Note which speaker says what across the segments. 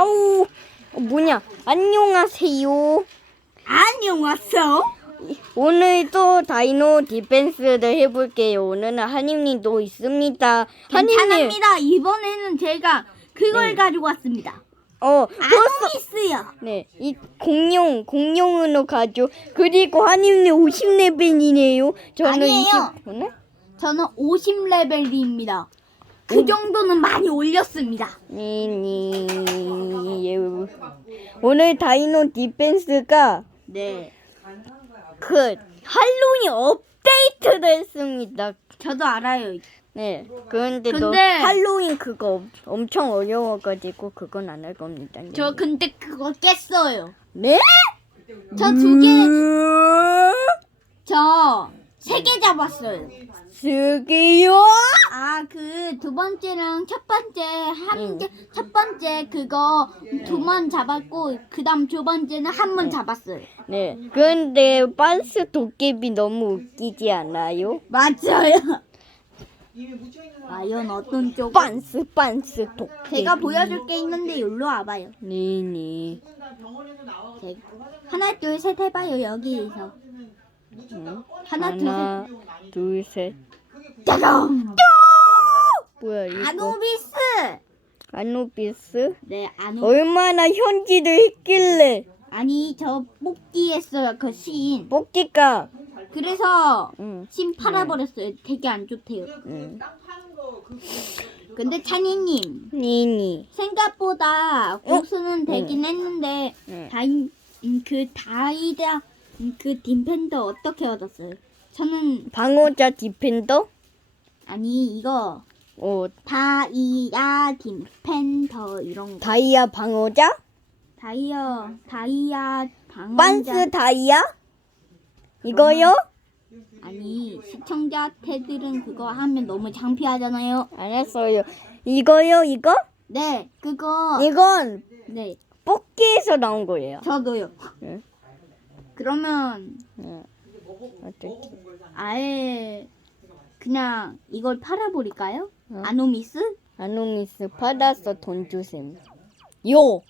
Speaker 1: 아우 어, 뭐냐 안녕하세요
Speaker 2: 안녕하세요.
Speaker 1: 오늘도 다이노 디펜스를 해볼게요 오늘은 한임님도 있습니다 한임님
Speaker 2: 괜찮습니다. 이번에는 제가 그걸
Speaker 1: 네.
Speaker 2: 가지고 왔습니다.
Speaker 1: 어 벌써
Speaker 2: 아노미스요.
Speaker 1: 네이 공룡 공룡으로 가죠 그리고 한임님 50레벨이네요 저는
Speaker 2: 아니에요.
Speaker 1: 20 네?
Speaker 2: 저는 50레벨입니다. 그 정도는 많이 올렸습니다.
Speaker 1: 니니 예. 오늘 다이노 디펜스가
Speaker 2: 네.
Speaker 1: 그 할로윈 업데이트를 했습니다
Speaker 2: 저도 알아요.
Speaker 1: 네. 그런데 너
Speaker 2: 근데-
Speaker 1: 할로윈 그거 엄- 엄청 어려워가지고 그건 안 할 겁니다.
Speaker 2: 저 근데 그거 깼어요.
Speaker 1: 네?
Speaker 2: 저 두 개,
Speaker 1: 음.
Speaker 2: 저 세 개 잡았어요.
Speaker 1: 쓰기요?
Speaker 2: 아, 그 두 번째랑 첫 번째 한
Speaker 1: 응.
Speaker 2: 개, 첫 번째 그거 두 번 잡았고, 그 다음 두 번째는 한 번 잡았어요.
Speaker 1: 네. 그런데 빤스 도깨비 너무 웃기지 않아요?
Speaker 2: 맞아요. 과연 어떤 쪽?
Speaker 1: 빤스 빤스 도깨비.
Speaker 2: 제가 보여줄 게 있는데 일로 와봐요.
Speaker 1: 네네.
Speaker 2: 제- 하나 둘 셋 해봐요 여기에서.
Speaker 1: 응.
Speaker 2: 하나 둘 셋.
Speaker 1: 하나, 둘, 셋.
Speaker 2: 짜잔.
Speaker 1: 뭐야 이거?
Speaker 2: 아노비스.
Speaker 1: 아노비스?
Speaker 2: 네 아노.
Speaker 1: 얼마나 현질을 했길래
Speaker 2: 아니 저 뽑기 했어요 그 시인.
Speaker 1: 뽑기가?
Speaker 2: 그래서
Speaker 1: 응.
Speaker 2: 신 팔아버렸어요. 되게 안 좋대요.
Speaker 1: 응.
Speaker 2: 근데 찬이님
Speaker 1: 니니.
Speaker 2: 생각보다 고수는 되긴 했는데
Speaker 1: 응.
Speaker 2: 다이 음, 그 다이다 음, 그 딤펜더 어떻게 얻었어요? 저는
Speaker 1: 방어자 디펜더?
Speaker 2: 아니 이거
Speaker 1: 어,
Speaker 2: 다이아 딤펜더 이런 거
Speaker 1: 다이아 방어자?
Speaker 2: 다이아 다이아 방어자
Speaker 1: 빤스 다이아? 이거요?
Speaker 2: 아니 시청자태들은 그거 하면 너무 창피하잖아요.
Speaker 1: 알았어요. 이거요, 이거?
Speaker 2: 네 그거
Speaker 1: 이건
Speaker 2: 네
Speaker 1: 뽑기에서 나온 거예요.
Speaker 2: 저도요.
Speaker 1: 응.
Speaker 2: 그러면
Speaker 1: 응. 어떻게?
Speaker 2: 아예 그냥 이걸 팔아버릴까요?
Speaker 1: 어?
Speaker 2: 아노미스?
Speaker 1: 아노미스 받아서 돈 주셈. 요!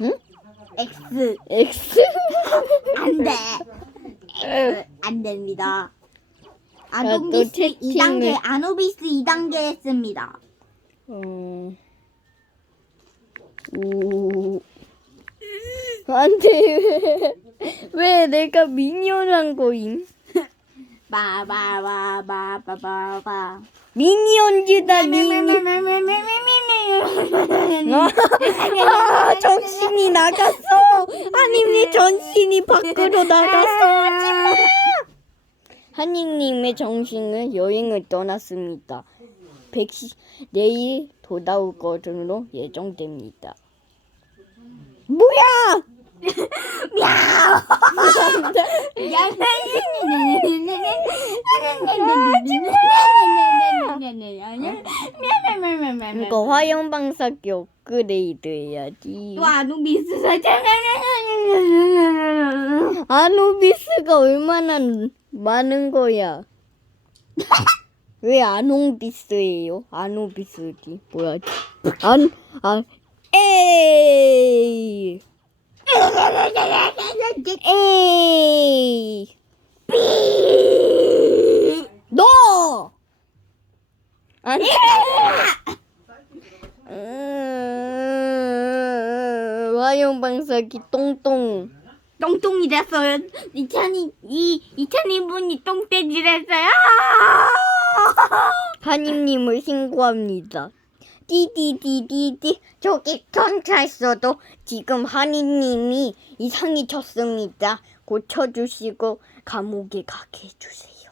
Speaker 1: 응?
Speaker 2: X
Speaker 1: X?
Speaker 2: 안 돼 X 안 됩니다.
Speaker 1: 또
Speaker 2: 아노비스
Speaker 1: 채팅을-
Speaker 2: 2단계 아노비스 2단계 했습니다.
Speaker 1: 음. 오. 안 돼. 왜 내가 미니언한 거임?
Speaker 2: 바바바바바바바
Speaker 1: 미니언즈다, 미니. 아, 정신이 나갔어. 하님님 정신이 밖으로 나갔어. 하지마. 하님님의 정신은 여행을 떠났습니다. 백시 내일 돌아올 것으로 예정됩니다. 뭐야? 이거 화염 방사기 업그레이드 해야지.
Speaker 2: 또 아노비스 사장
Speaker 1: 아노비스가 얼마나 많은 거야? 왜 아노비스예요? 아노비스지 뭐야? 안, 아, 에이, 에이, 너! 아니, 음, 화염 방사기 똥똥.
Speaker 2: 똥똥이 됐어요. 이찬이 이 이찬이 분이 똥돼지랬어요.
Speaker 1: 하님님을 신고합니다. 띠디디디디 저기 경찰서도 지금 하니님이 이상이 쳤습니다. 고쳐주시고 감옥에 가게 해주세요.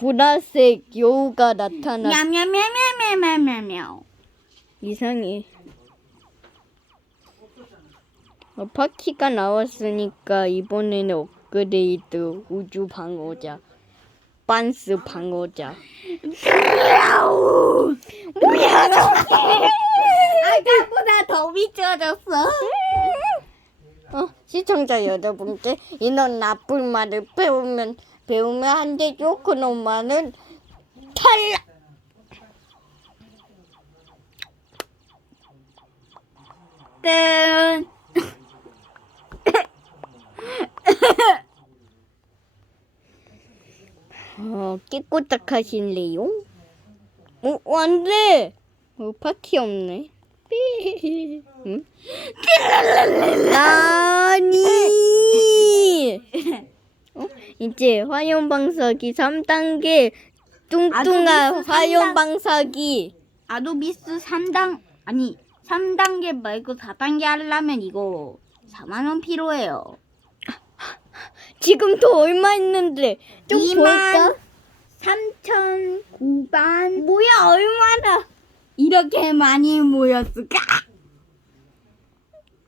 Speaker 1: 보라색 여우가 나타났.
Speaker 2: 냠냠냠냠냠냠냠.
Speaker 1: 이상해. 어, 파티가 나왔으니까 이번에는 업그레이드 우주 방어자, 빤스 방어자.
Speaker 2: 아까보다 더 미쳐졌어.
Speaker 1: 어, 시청자 여러분께 이런 나쁜 말을 배우면 배우면 안 되죠. 그런 말은 탈락.
Speaker 2: 뜬.
Speaker 1: 어, 깨꼬딱 하실래요? 어, 안 돼! 어, 파티 없네. 삐. 응? 아니! 어? 이제 화염방사기 3단계 뚱뚱한
Speaker 2: 아도비스 삼단-
Speaker 1: 화염방사기.
Speaker 2: 아도비스 3단 아니 3단계 말고 4단계 하려면 이거 4만 원 필요해요.
Speaker 1: 지금 더 얼마 있는데 좀 볼까?
Speaker 2: 3천 9반 뭐야 얼마나 이렇게 많이 모였을까?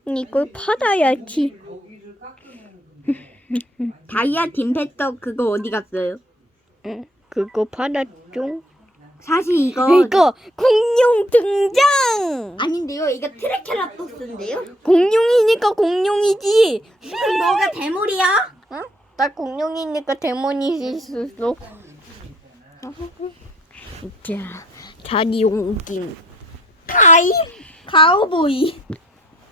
Speaker 1: 이걸 팔아야지.
Speaker 2: 다이아 딤패터 그거 어디 갔어요?
Speaker 1: 응, 그거 팔았죠?
Speaker 2: 사실 이거
Speaker 1: 이거 공룡 등장!
Speaker 2: 아닌데요. 이거 트레케라토스인데요.
Speaker 1: 공룡이니까 공룡이지.
Speaker 2: 그럼 너가 대물이야?
Speaker 1: 응? 나 공룡이니까 데몬이 있을 자, 자리 옮김.
Speaker 2: 가이 가오보이.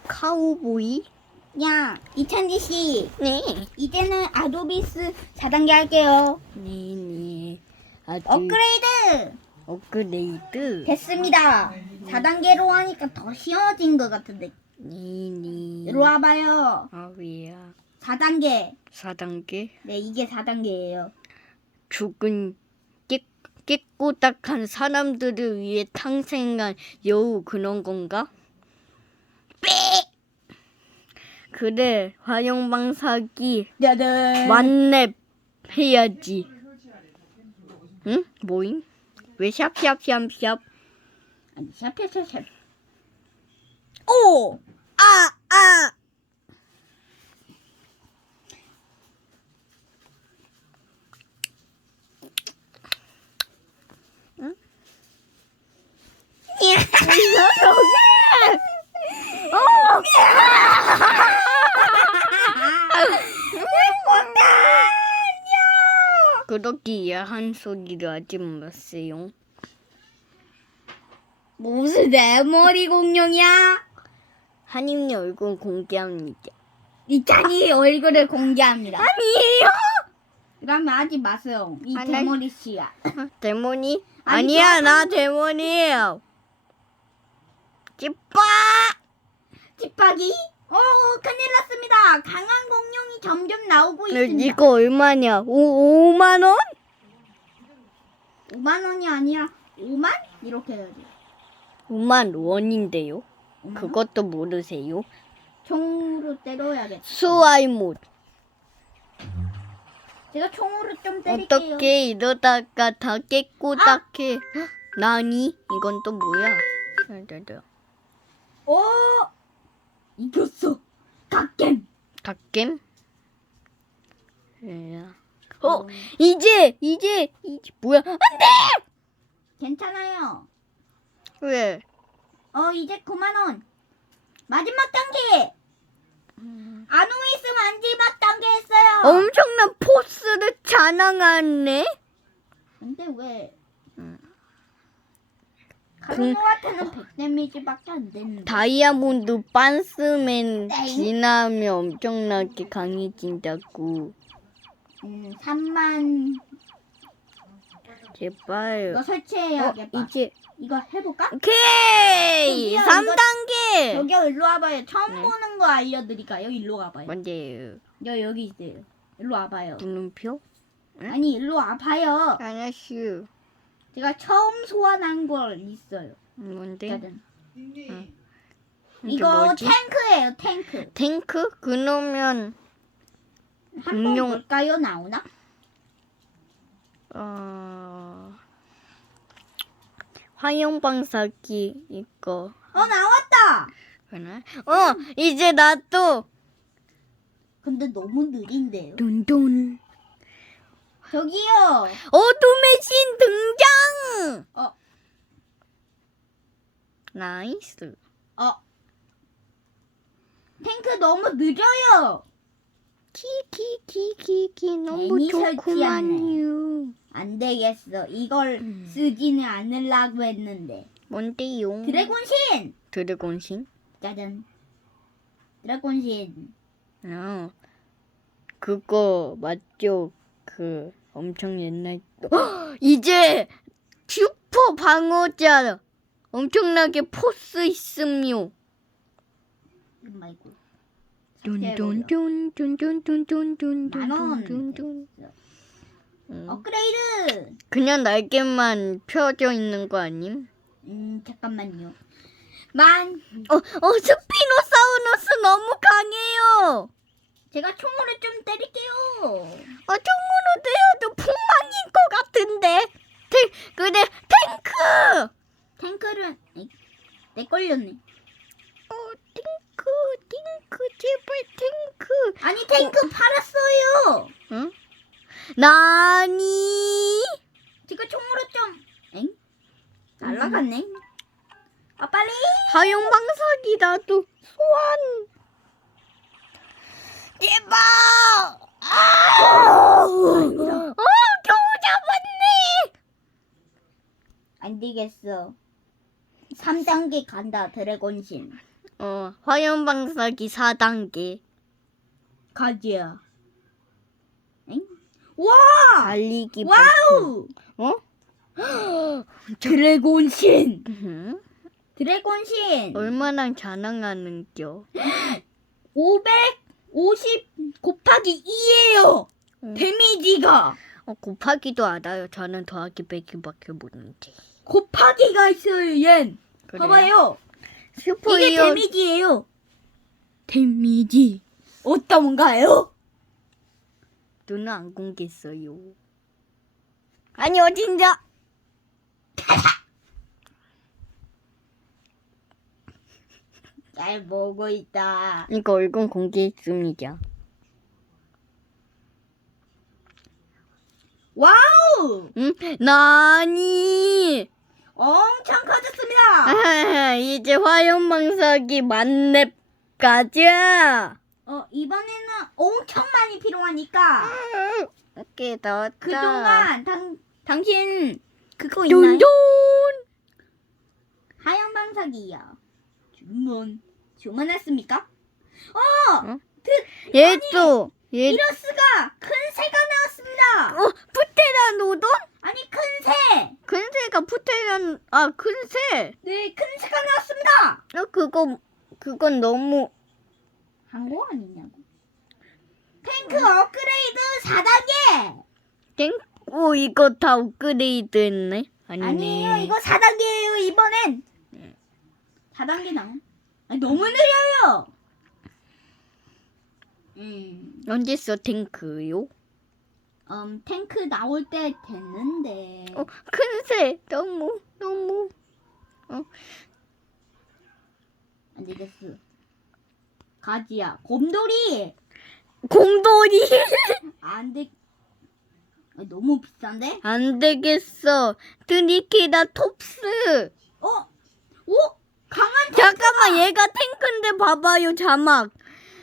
Speaker 1: 카우보이?
Speaker 2: 야 이찬지 씨
Speaker 1: 네.
Speaker 2: 이제는 아도비스 4단계 할게요.
Speaker 1: 네, 네. 아주
Speaker 2: 업그레이드
Speaker 1: 업그레이드.
Speaker 2: 됐습니다. 4단계로 하니까 더 쉬워진 것 같은데.
Speaker 1: 네, 네.
Speaker 2: 이리 와봐요.
Speaker 1: 아, 왜야?
Speaker 2: 4단계.
Speaker 1: 4단계.
Speaker 2: 네 이게 4단계예요.
Speaker 1: 죽은 깨, 깨꼬딱한 사람들을 위해 탄생한 여우 그런 건가? 삐! 그래 화용방사기. 만렙 해야지 응? 뭐임? 왜 샵샵샵샵
Speaker 2: 아니 샵샵샵샵. 오!
Speaker 1: 아! 아! 그렇게 야한 소리를 하지 마세요
Speaker 2: 무슨 내 머리 공룡이야?
Speaker 1: 한임님 얼굴 공개합니다
Speaker 2: 이찬이 얼굴을 공개합니다.
Speaker 1: 아니에요
Speaker 2: 그러면 하지 마세요.
Speaker 1: 이안
Speaker 2: 대머리 씨야.
Speaker 1: 어, 데모니?
Speaker 2: 아니,
Speaker 1: 아니야 나 데모니에요 찌빠
Speaker 2: 찌빠기? 어, 큰일 났습니다. 강한 공룡이 점점 나오고
Speaker 1: 네,
Speaker 2: 있습니다.
Speaker 1: 이거 얼마냐? 오, 5만 원?
Speaker 2: 5만 원이 아니라 5만? 이렇게 해야지.
Speaker 1: 5만 원인데요.
Speaker 2: 5만 원?
Speaker 1: 그것도 모르세요?
Speaker 2: 총으로 때려야겠다.
Speaker 1: 수아이못
Speaker 2: 제가 총으로 좀 때릴게요.
Speaker 1: 어떻게 이러다가 다 깨꼬닥해? 나니? 이건 또 뭐야? 네네네.
Speaker 2: 오! 이겼어. 갓겜.
Speaker 1: 갓겜? 야. 어 이제 이제 이제 뭐야? 안 돼!
Speaker 2: 괜찮아요.
Speaker 1: 왜?
Speaker 2: 어, 이제 9만 원. 마지막 단계. 아누이스 마지막 단계 했어요.
Speaker 1: 엄청난 포스를 자랑하네.
Speaker 2: 근데 왜
Speaker 1: 음.
Speaker 2: 카르노한테는 100 데미지밖에 안 되는데.
Speaker 1: 다이아몬드 빤스맨
Speaker 2: 땡.
Speaker 1: 지나면 엄청나게 강해진다고.
Speaker 2: 음, 3만
Speaker 1: 제발.
Speaker 2: 이거
Speaker 1: 어,
Speaker 2: 설치해야 겠다.
Speaker 1: 이제
Speaker 2: 이거 해볼까?
Speaker 1: 오케이
Speaker 2: 저기요,
Speaker 1: 3단계.
Speaker 2: 여기 일로 와봐요. 처음
Speaker 1: 네.
Speaker 2: 보는 거 알려드릴까요? 일로 와봐요.
Speaker 1: 뭔데
Speaker 2: 여 여기 있어요. 일로 와봐요.
Speaker 1: 물음표? 응?
Speaker 2: 아니 일로 와봐요.
Speaker 1: 알았슈.
Speaker 2: 제가 처음 소환한 걸 있어요.
Speaker 1: 뭔데?
Speaker 2: 짜잔.
Speaker 1: 응.
Speaker 2: 이거
Speaker 1: 뭐지?
Speaker 2: 탱크예요, 탱크.
Speaker 1: 탱크? 그러면
Speaker 2: 한번
Speaker 1: 공룡.
Speaker 2: 볼까요? 나오나?
Speaker 1: 어... 화염 방사기 이거
Speaker 2: 어, 나왔다.
Speaker 1: 하나. 어 이제 나또
Speaker 2: 근데 너무 느린데요.
Speaker 1: 돈돈
Speaker 2: 저기요.
Speaker 1: 어둠의 신 등장.
Speaker 2: 어.
Speaker 1: 나이스.
Speaker 2: 어. 탱크 너무 느려요.
Speaker 1: 키키키키키 너무
Speaker 2: 괜히 설치하네.
Speaker 1: 좋구만요.
Speaker 2: 안 되겠어. 이걸 쓰지는 않으려고 했는데.
Speaker 1: 뭔데요?
Speaker 2: 드래곤신.
Speaker 1: 드래곤신?
Speaker 2: 짜잔. 드래곤신.
Speaker 1: 어. 그거 맞죠? 그 엄청 옛날 헉! 이제 슈퍼 방어자 엄청나게 포스 있음요.
Speaker 2: 말고.
Speaker 1: 뚠뚠뚠뚠뚠뚠뚠뚠뚠뚠뚠 응.
Speaker 2: 업그레이드.
Speaker 1: 그냥 날개만 펴져 있는 거 아님?
Speaker 2: 음 잠깐만요. 만
Speaker 1: 어, 어 스피노사우루스 너무 강해요.
Speaker 2: 제가 총으로 좀 때릴게요.
Speaker 1: 어, 총으로 되어도 폭망인 것 같은데. 탱, 그래, 탱크!
Speaker 2: 탱크를 에이, 내 걸렸네.
Speaker 1: 어, 탱크, 탱크, 제발 탱크.
Speaker 2: 아니 탱크 팔았어요.
Speaker 1: 응? 나니?
Speaker 2: 제가 총으로 좀 엥? 날라갔네. 아 빨리.
Speaker 1: 하용방사기 나도 소환. 제발! 아! 어, 겨우 잡았네!
Speaker 2: 안 되겠어. 3단계 간다 드래곤신.
Speaker 1: 어, 화염방사기 4단계.
Speaker 2: 가지야. 엥? 와!
Speaker 1: 달리기 버튼.
Speaker 2: 와우!
Speaker 1: 어?
Speaker 2: 드래곤신.
Speaker 1: 응?
Speaker 2: 드래곤신.
Speaker 1: 얼마나 자랑하는겨.
Speaker 2: 550 곱하기 2예요.
Speaker 1: 응.
Speaker 2: 데미지가
Speaker 1: 어, 곱하기도 알아요. 저는 더하기 빼기밖에 모르는데.
Speaker 2: 곱하기가 있어요, 얜.
Speaker 1: 그래요?
Speaker 2: 봐봐요. 이게
Speaker 1: 슈퍼히어
Speaker 2: 데미지예요. 데미지. 어떤가요?
Speaker 1: 눈은 안 공개했어요. 아니요, 진짜.
Speaker 2: 잘 보고 있다.
Speaker 1: 이거 얼굴 공개했습니다.
Speaker 2: 와우!
Speaker 1: 응? 나니?
Speaker 2: 엄청 커졌습니다.
Speaker 1: 아, 이제 화염방사기 만렙 가자.
Speaker 2: 어, 이번에는 엄청 많이 필요하니까
Speaker 1: 오케이, 나왔다.
Speaker 2: 그동안 당, 당신 그거 있나요?
Speaker 1: 뚠뚠.
Speaker 2: 하얀 방사기야. 주문. 주문했습니까? 어!
Speaker 1: 얘도 얘
Speaker 2: 이러스가 큰 새가 나왔습니다.
Speaker 1: 어, 푸테라 노돈?
Speaker 2: 아니 큰 새.
Speaker 1: 큰 새가 푸테란 아, 큰 새.
Speaker 2: 네, 큰 새가 나왔습니다.
Speaker 1: 어, 그거 그건 너무
Speaker 2: 한거 아니냐고. 탱크 업그레이드 4단계.
Speaker 1: 땡 오 이거 다 업그레이드 했네. 아니네.
Speaker 2: 아니에요. 이거 4단계예요. 이번엔. 4단계 나. 아니, 너무 느려요. 음.
Speaker 1: 언제 써 탱크요?
Speaker 2: 음, 탱크 나올 때 됐는데.
Speaker 1: 어, 큰 새. 너무 너무
Speaker 2: 안 되겠어. 가지야. 곰돌이.
Speaker 1: 곰돌이.
Speaker 2: 안 돼. 아, 너무 비싼데?
Speaker 1: 안 되겠어. 트리키다 톱스.
Speaker 2: 어? 오? 강한
Speaker 1: 잠깐만 얘가 탱크인데 봐봐요 자막.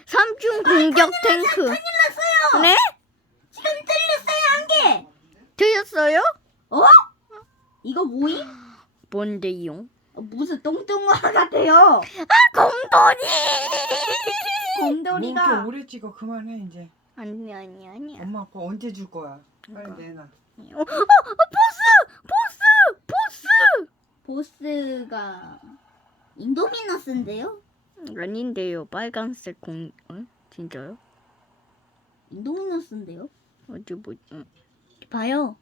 Speaker 1: 삼중 공격 탱크.
Speaker 2: 큰일 났어요.
Speaker 1: 네?
Speaker 2: 지금 틀렸어요, 한 개.
Speaker 1: 틀렸어요?
Speaker 2: 어? 이거 뭐임?
Speaker 1: 뭔데요?
Speaker 2: 어, 무슨 똥똥화 같아요.
Speaker 1: 곰돌이.
Speaker 2: 곰돌이가
Speaker 3: 뭐 이렇게 오래 찍어 그만해 이제
Speaker 1: 아니 아니 아니야.
Speaker 3: 엄마 아빠 언제 줄 거야 빨리 내놔
Speaker 1: 어, 어, 어, 보스! 보스! 보스!
Speaker 2: 보스가 인도미너스인데요?
Speaker 1: 아닌데요. 빨간색 공... 어? 진짜요?
Speaker 2: 인도미너스인데요?
Speaker 1: 어디 보지? 응.
Speaker 2: 봐요.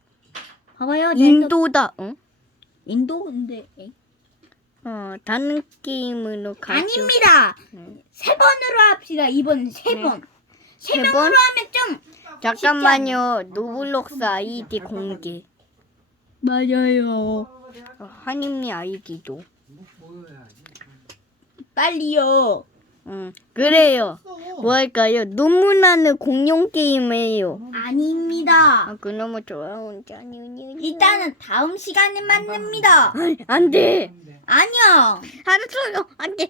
Speaker 2: 봐봐요.
Speaker 1: 인도다. 어?
Speaker 2: 인도인데 에?
Speaker 1: 어, 다른 게임으로 가죠.
Speaker 2: 아닙니다.
Speaker 1: 네.
Speaker 2: 세 번으로 합시다. 이번 세
Speaker 1: 네.
Speaker 2: 번. 세
Speaker 1: 세
Speaker 2: 명으로
Speaker 1: 번?
Speaker 2: 하면 좀
Speaker 1: 잠깐만요. 노블록스 아이디 공개.
Speaker 2: 맞아요.
Speaker 1: 한임이 아이디도.
Speaker 3: 뭐 보여야지.
Speaker 2: 빨리요.
Speaker 1: 응, 그래요. 뭐 할까요? 눈물 나는 공룡 게임이에요.
Speaker 2: 아닙니다.
Speaker 1: 아, 그놈의 좋아하는 짠이.
Speaker 2: 일단은 다음 시간에 만납니다.
Speaker 1: 안 돼.
Speaker 2: 안녕.
Speaker 1: 알았어요. 안 돼.